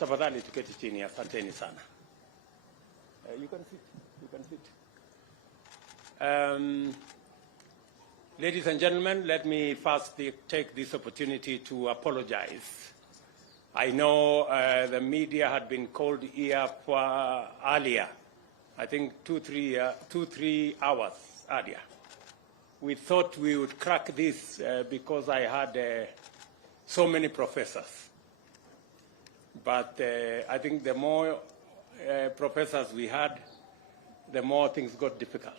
Tafadhali tuketi chini, asanteni sana. You can sit. You can sit. Ladies and gentlemen, let me first take this opportunity to apologize. I know the media had been called here for earlier, I think 2-3 hours earlier. We thought we would crack this because I had so many professors. But I think the more professors we had, the more things got difficult.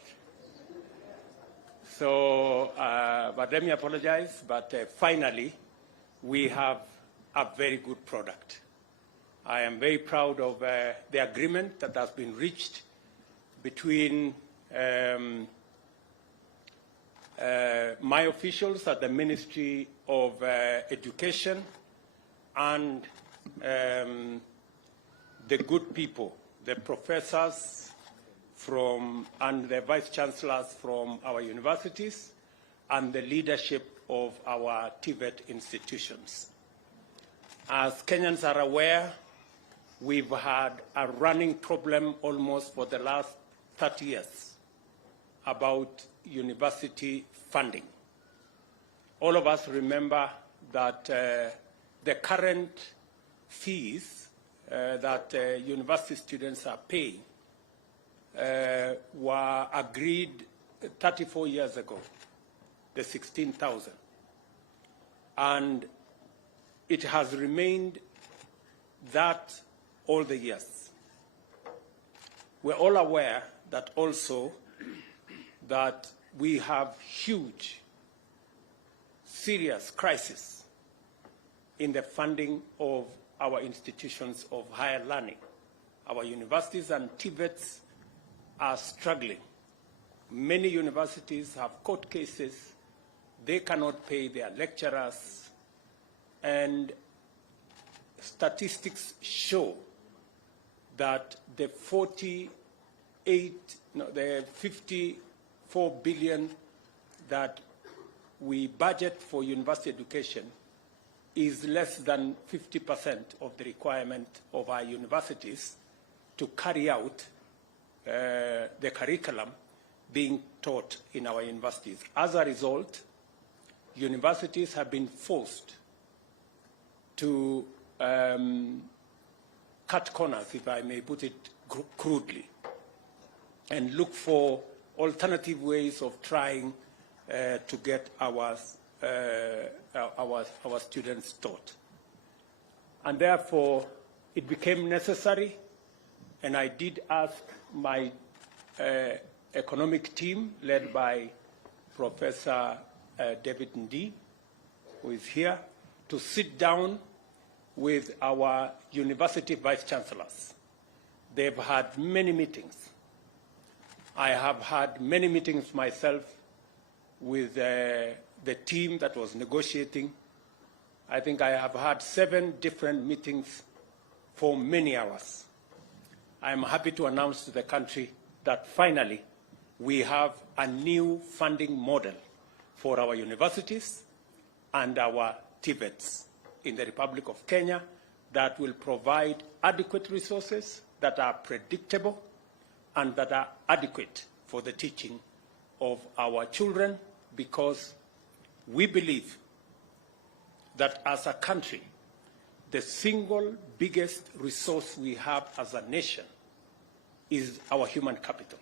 So, but let me apologize, but finally, we have a very good product. I am very proud of the agreement that has been reached between my officials at the Ministry of Education and the good people, the professors and the vice chancellors from our universities and the leadership of our TVET institutions. As Kenyans are aware, we've had a running problem almost for the last 30 years about university funding. All of us remember that the current fees that university students are paying were agreed 34 years ago, the 16,000. And it has remained that all the years. We're all aware that also that we have huge, serious crisis in the funding of our institutions of higher learning. Our universities and TVETs are struggling. Many universities have court cases. They cannot pay their lecturers. And statistics show that the 54 billion that we budget for university education is less than 50% of the requirement of our universities to carry out the curriculum being taught in our universities. As a result, universities have been forced to cut corners, if I may put it crudely, and look for alternative ways of trying to get our students taught. And therefore, it became necessary, and I did ask my economic team, led by Professor David Ndii, who is here, to sit down with our university vice chancellors. They've had many meetings. I have had many meetings myself with the team that was negotiating. I think I have had 7 different meetings for many hours. I am happy to announce to the country that finally we have a new funding model for our universities and our TVETs in the Republic of Kenya that will provide adequate resources that are predictable and that are adequate for the teaching of our children, because we believe that as a country, the single biggest resource we have as a nation is our human capital.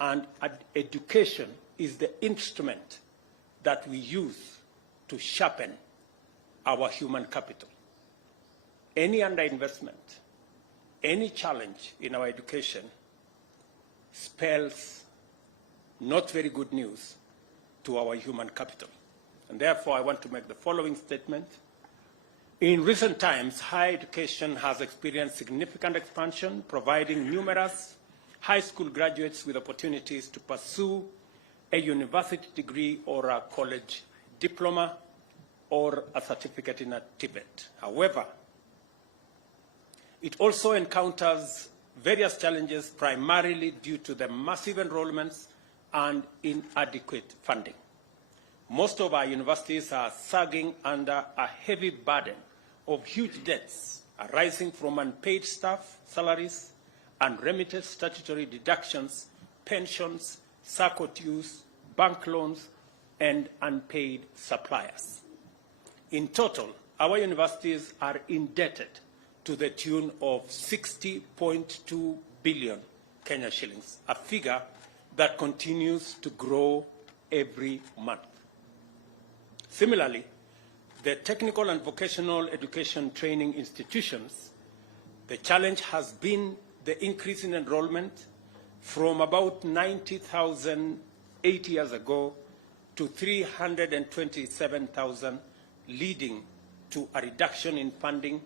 And education is the instrument that we use to sharpen our human capital. Any underinvestment, any challenge in our education spells not very good news to our human capital. And therefore, I want to make the following statement. In recent times, higher education has experienced significant expansion, providing numerous high school graduates with opportunities to pursue a university degree or a college diploma or a certificate in a TVET. However, it also encounters various challenges, primarily due to the massive enrollments and inadequate funding. Most of our universities are sagging under a heavy burden of huge debts arising from unpaid staff salaries, unremitted statutory deductions, pensions, SACCO dues, bank loans, and unpaid suppliers. In total, our universities are indebted to the tune of 60.2 billion Kenya shillings, a figure that continues to grow every month. Similarly, the technical and vocational education training institutions, the challenge has been the increase in enrollment from about 90,000 8 years ago to 327,000, leading to a reduction in funding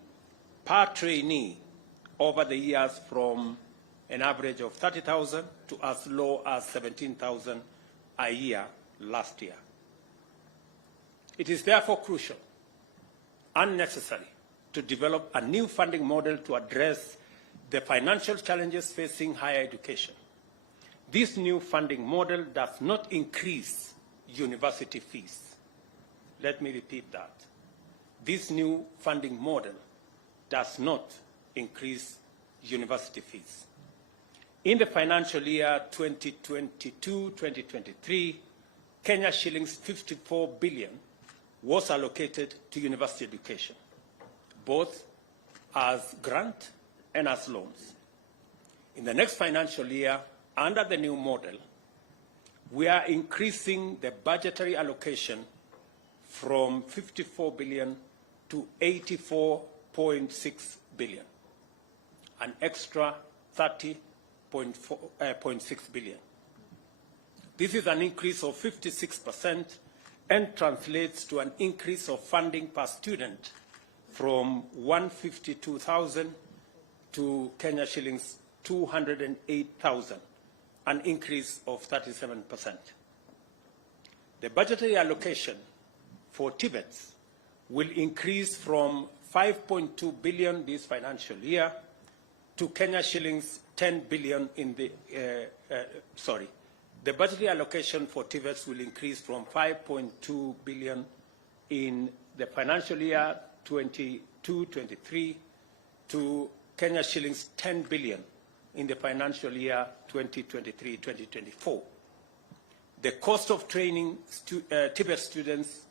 per trainee over the years from an average of 30,000 to as low as 17,000 a year last year. It is therefore crucial and necessary to develop a new funding model to address the financial challenges facing higher education. This new funding model does not increase university fees. Let me repeat that. This new funding model does not increase university fees. In the financial year 2022-2023, Kenya shillings 54 billion was allocated to university education, both as grant and as loans. In the next financial year, under the new model, we are increasing the budgetary allocation from 54 billion to 84.6 billion, an extra 30.6 billion. This is an increase of 56% and translates to an increase of funding per student from 152,000 to Kenya shillings 208,000, an increase of 37%. The budgetary allocation for TVETs will increase from 5.2 billion this financial year to Kenya shillings 10 billion in the, the budgetary allocation for TVETs will increase from 5.2 billion in the financial year 22-23 to Kenya shillings 10 billion in the financial year 2023-2024. The cost of training TVET students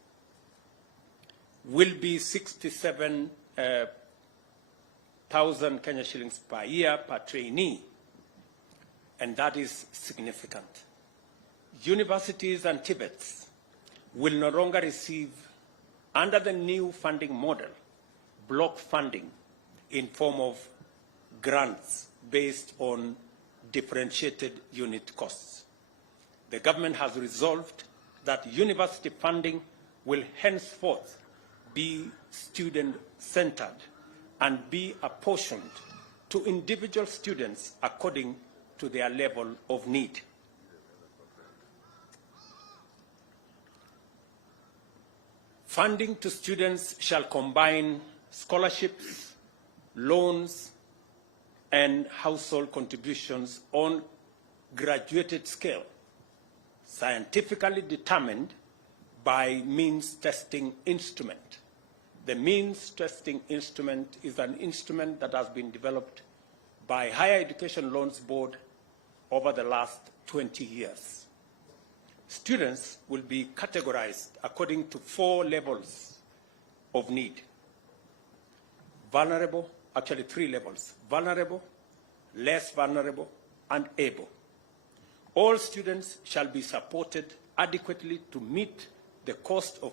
will be 67,000 Kenya shillings per year per trainee, and that is significant. Universities and TVETs will no longer receive, under the new funding model, block funding in form of grants based on differentiated unit costs. The government has resolved that university funding will henceforth be student-centered and be apportioned to individual students according to their level of need. Funding to students shall combine scholarships, loans, and household contributions on graduated scale, scientifically determined by means testing instrument. The means testing instrument is an instrument that has been developed by Higher Education Loans Board over the last 20 years. Students will be categorized according to 4 levels of need. Vulnerable, actually 3 levels: vulnerable, less vulnerable, and able. All students shall be supported adequately to meet the cost of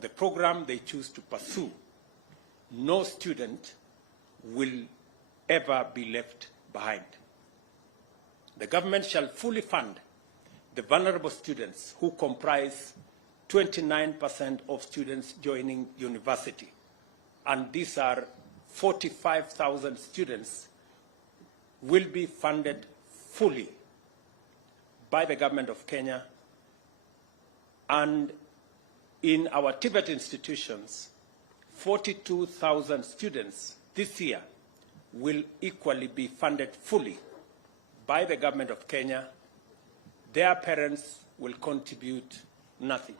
the program they choose to pursue. No student will ever be left behind. The government shall fully fund the vulnerable students, who comprise 29% of students joining university. And these are 45,000 students will be funded fully by the government of Kenya. And in our TVET institutions, 42,000 students this year will equally be funded fully by the government of Kenya. Their parents will contribute nothing.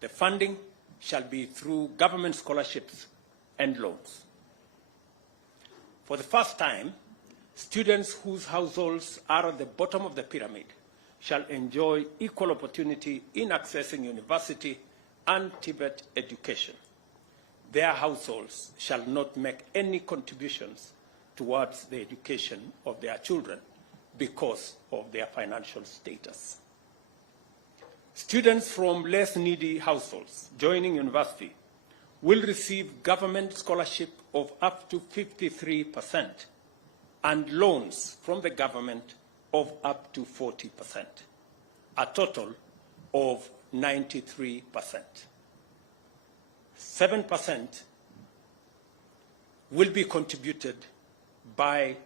The funding shall be through government scholarships and loans. For the first time, students whose households are at the bottom of the pyramid shall enjoy equal opportunity in accessing university and TVET education. Their households shall not make any contributions towards the education of their children because of their financial status. Students from less needy households joining university will receive government scholarship of up to 53% and loans from the government of up to 40%, a total of 93%. 7% will be contributed by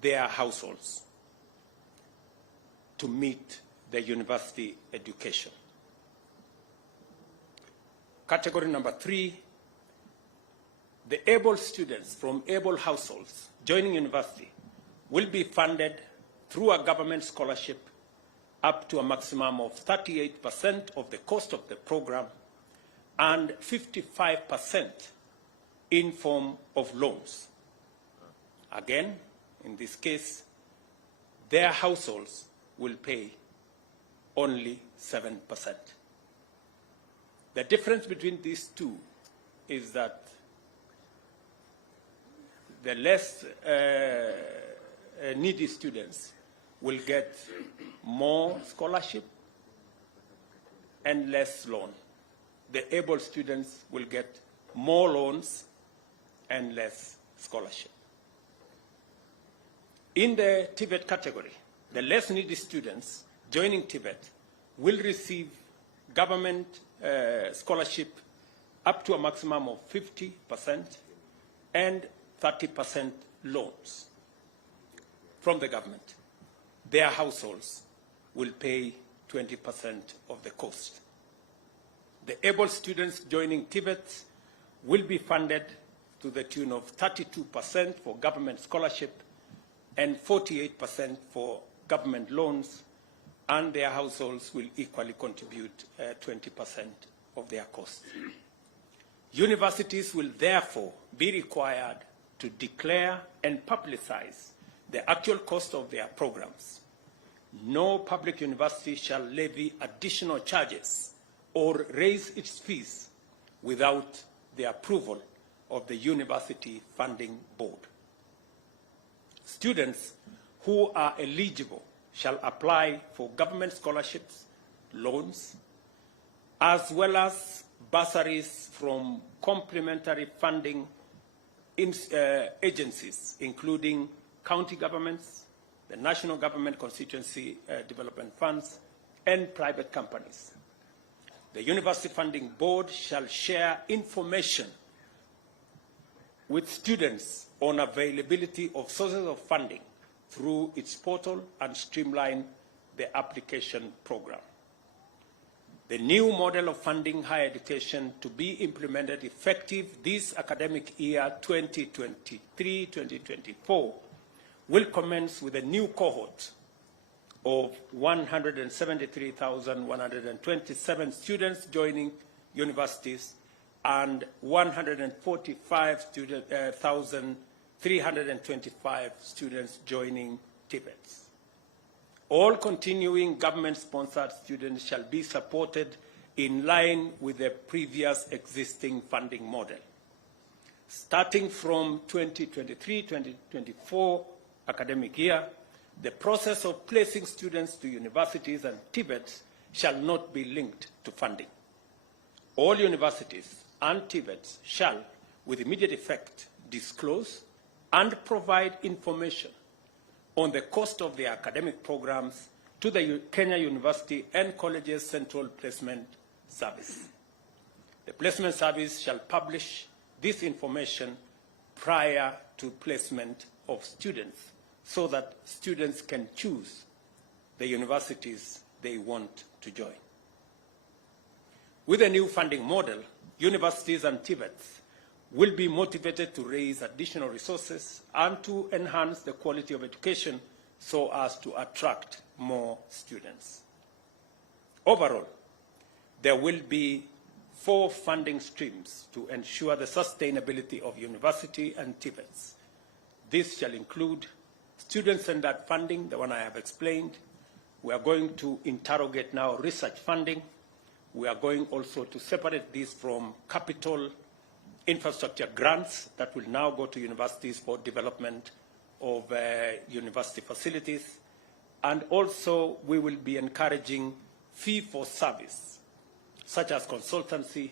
their households to meet the university education. Category number 3, the able students from able households joining university will be funded through a government scholarship up to a maximum of 38% of the cost of the program and 55% in form of loans. Again, in this case, their households will pay only 7%. The difference between these two is that the less needy students will get more scholarship and less loan. The able students will get more loans and less scholarship. In the TVET category, the less needy students joining TVET will receive government scholarship up to a maximum of 50% and 30% loans from the government. Their households will pay 20% of the cost. The able students joining TVET will be funded to the tune of 32% for government scholarship and 48% for government loans, and their households will equally contribute 20% of their costs. Universities will therefore be required to declare and publicize the actual cost of their programs. No public university shall levy additional charges or raise its fees without the approval of the University Funding Board. Students who are eligible shall apply for government scholarships, loans, as well as bursaries from complementary funding agencies, including county governments, the national government constituency development funds, and private companies. The University Funding Board shall share information with students on availability of sources of funding through its portal and streamline the application program. The new model of funding higher education to be implemented effective this academic year 2023-2024 will commence with a new cohort of 173,127 students joining universities and 145,325 students joining TVETs. All continuing government-sponsored students shall be supported in line with the previous existing funding model. Starting from 2023-2024 academic year, the process of placing students to universities and TVETs shall not be linked to funding. All universities and TVETs shall, with immediate effect, disclose and provide information on the cost of their academic programs to the Kenya University and Colleges Central Placement Service. The Placement Service shall publish this information prior to placement of students so that students can choose the universities they want to join. With a new funding model, universities and TVETs will be motivated to raise additional resources and to enhance the quality of education so as to attract more students. Overall, there will be 4 funding streams to ensure the sustainability of university and TVETs. This shall include student-centered funding, the one I have explained. We are going to interrogate now research funding. We are going also to separate this from capital infrastructure grants that will now go to universities for development of university facilities. And also we will be encouraging fee-for-service, such as consultancy,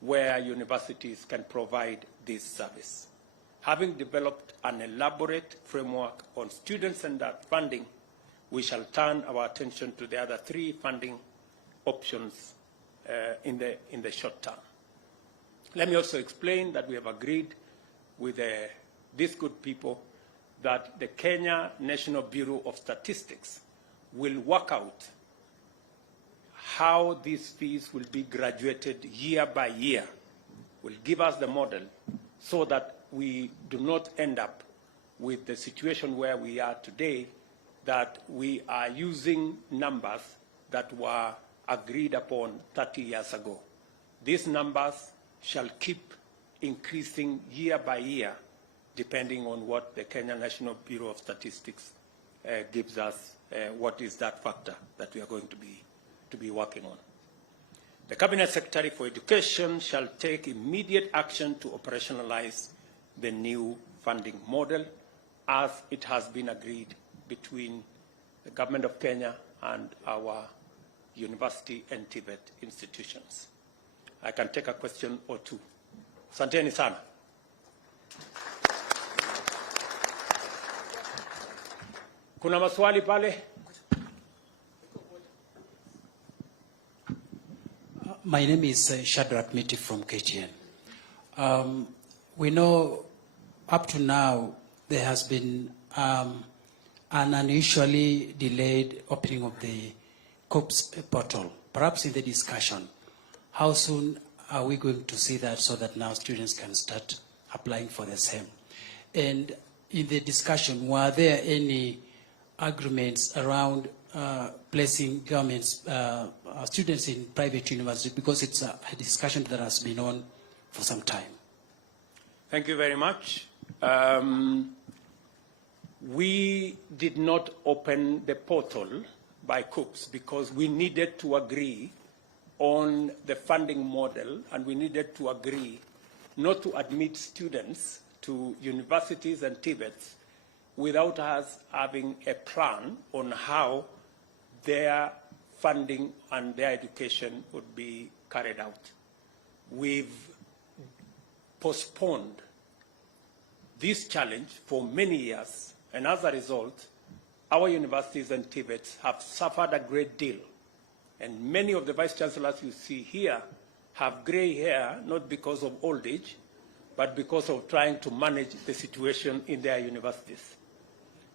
where universities can provide this service. Having developed an elaborate framework on student-centered funding, we shall turn our attention to the other 3 funding options in the short term. Let me also explain that we have agreed with these good people that the Kenya National Bureau of Statistics will work out how these fees will be graduated year by year, will give us the model so that we do not end up with the situation where we are today, that we are using numbers that were agreed upon 30 years ago. These numbers shall keep increasing year by year, depending on what the Kenya National Bureau of Statistics gives us, what is that factor that we are going to be working on. The Cabinet Secretary for Education shall take immediate action to operationalize the new funding model as it has been agreed between the Government of Kenya and our university and TVET institutions. I can take a question or 2. Asanteni sana. Kuna maswali pale? My name is Shadrach Miti from KTN. We know up to now there has been an unusually delayed opening of the 𝐒𝐲 portal. Perhaps in the discussion, how soon are we going to see that so that now students can start applying for the same? And in the discussion, were there any agreements around placing governments, students in private universities, because it's a discussion that has been on for some time? Thank you very much. We did not open the portal by 𝐒𝐲 because we needed to agree on the funding model, and we needed to agree not to admit students to universities and TVETs without us having a plan on how their funding and their education would be carried out. We've postponed this challenge for many years, and as a result, our universities and TVETs have suffered a great deal. And many of the vice chancellors you see here have gray hair, not because of old age, but because of trying to manage the situation in their universities.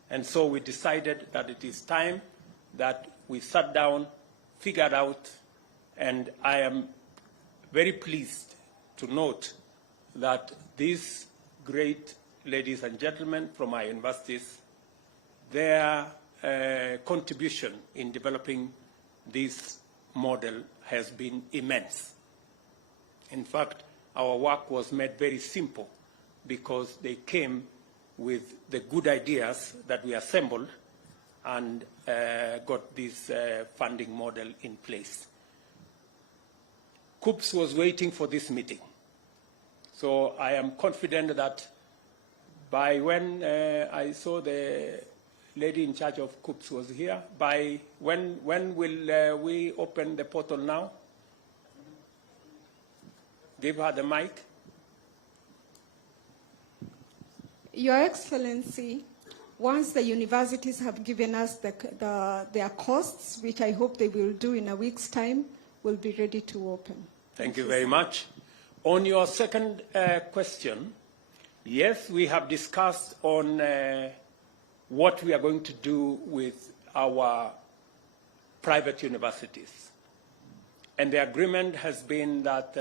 And so we decided that it is time that we sat down, figured out, and I am very pleased to note that these great ladies and gentlemen from our universities, their contribution in developing this model has been immense. In fact, our work was made very simple because they came with the good ideas that we assembled and got this funding model in place. 𝐒𝐲 was waiting for this meeting. So I am confident that by when I saw the lady in charge of 𝐒𝐲 was here, by when will we open the portal now? Give her the mic. Your Excellency, once the universities have given us their costs, which I hope they will do in a week's time, we'll be ready to open. Thank you very much. On your second question, yes, we have discussed on what we are going to do with our private universities. And the agreement has been that,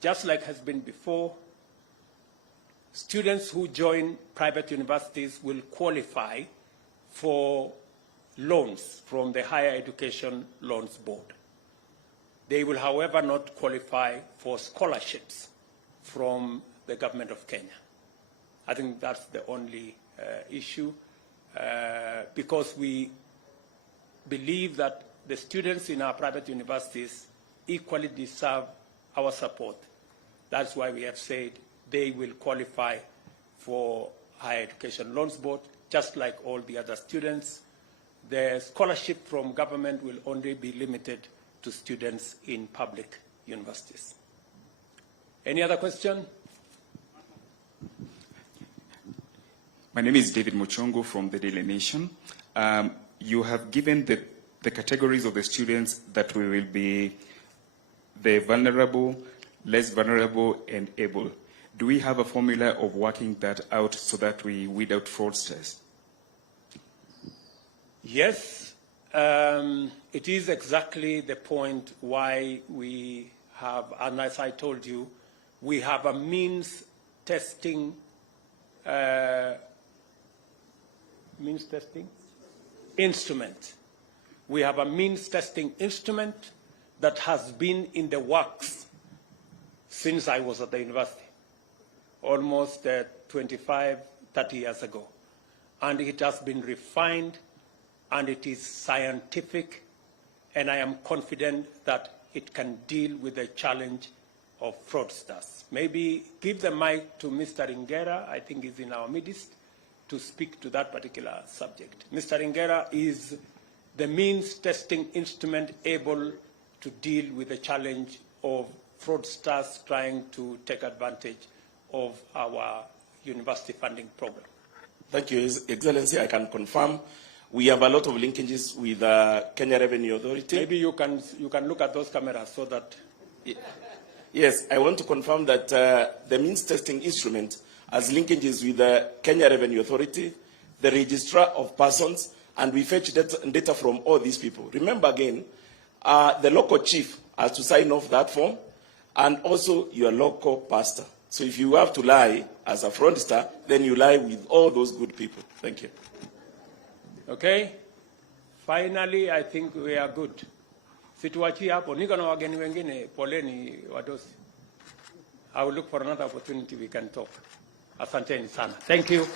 just like has been before, students who join private universities will qualify for loans from the Higher Education Loans Board. They will, however, not qualify for scholarships from the government of Kenya. I think that's the only issue, because we believe that the students in our private universities equally deserve our support. That's why we have said they will qualify for Higher Education Loans Board, just like all the other students. The scholarship from government will only be limited to students in public universities. Any other question? My name is David Muchongo from the Daily Nation. You have given the categories of the students that will be the vulnerable, less vulnerable, and able. Do we have a formula of working that out so that we weed out fraudsters? Yes, it is exactly the point why we have, and as I told you, we have a means testing instrument. We have a means testing instrument that has been in the works since I was at the university, almost 25, 30 years ago. And it has been refined, and it is scientific, and I am confident that it can deal with the challenge of fraudsters. Maybe give the mic to Mr. Ingera, I think he's in our midst, to speak to that particular subject. Mr. Ingera is the means testing instrument able to deal with the challenge of fraudsters trying to take advantage of our university funding program. Thank you, His Excellency. I can confirm we have a lot of linkages with Kenya Revenue Authority. Maybe you can look at those cameras so that... Yes, I want to confirm that the means testing instrument has linkages with the Kenya Revenue Authority, the Registrar of Persons, and we fetch data from all these people. Remember again, the local chief has to sign off that form, and also your local pastor. So if you have to lie as a fraudster, then you lie with all those good people. Thank you. Okay. Finally, I think we are good. Situachi hapo, niko na wageni wengine, poleni wadosi. I will look for another opportunity we can talk. Asanteni sana. Thank you.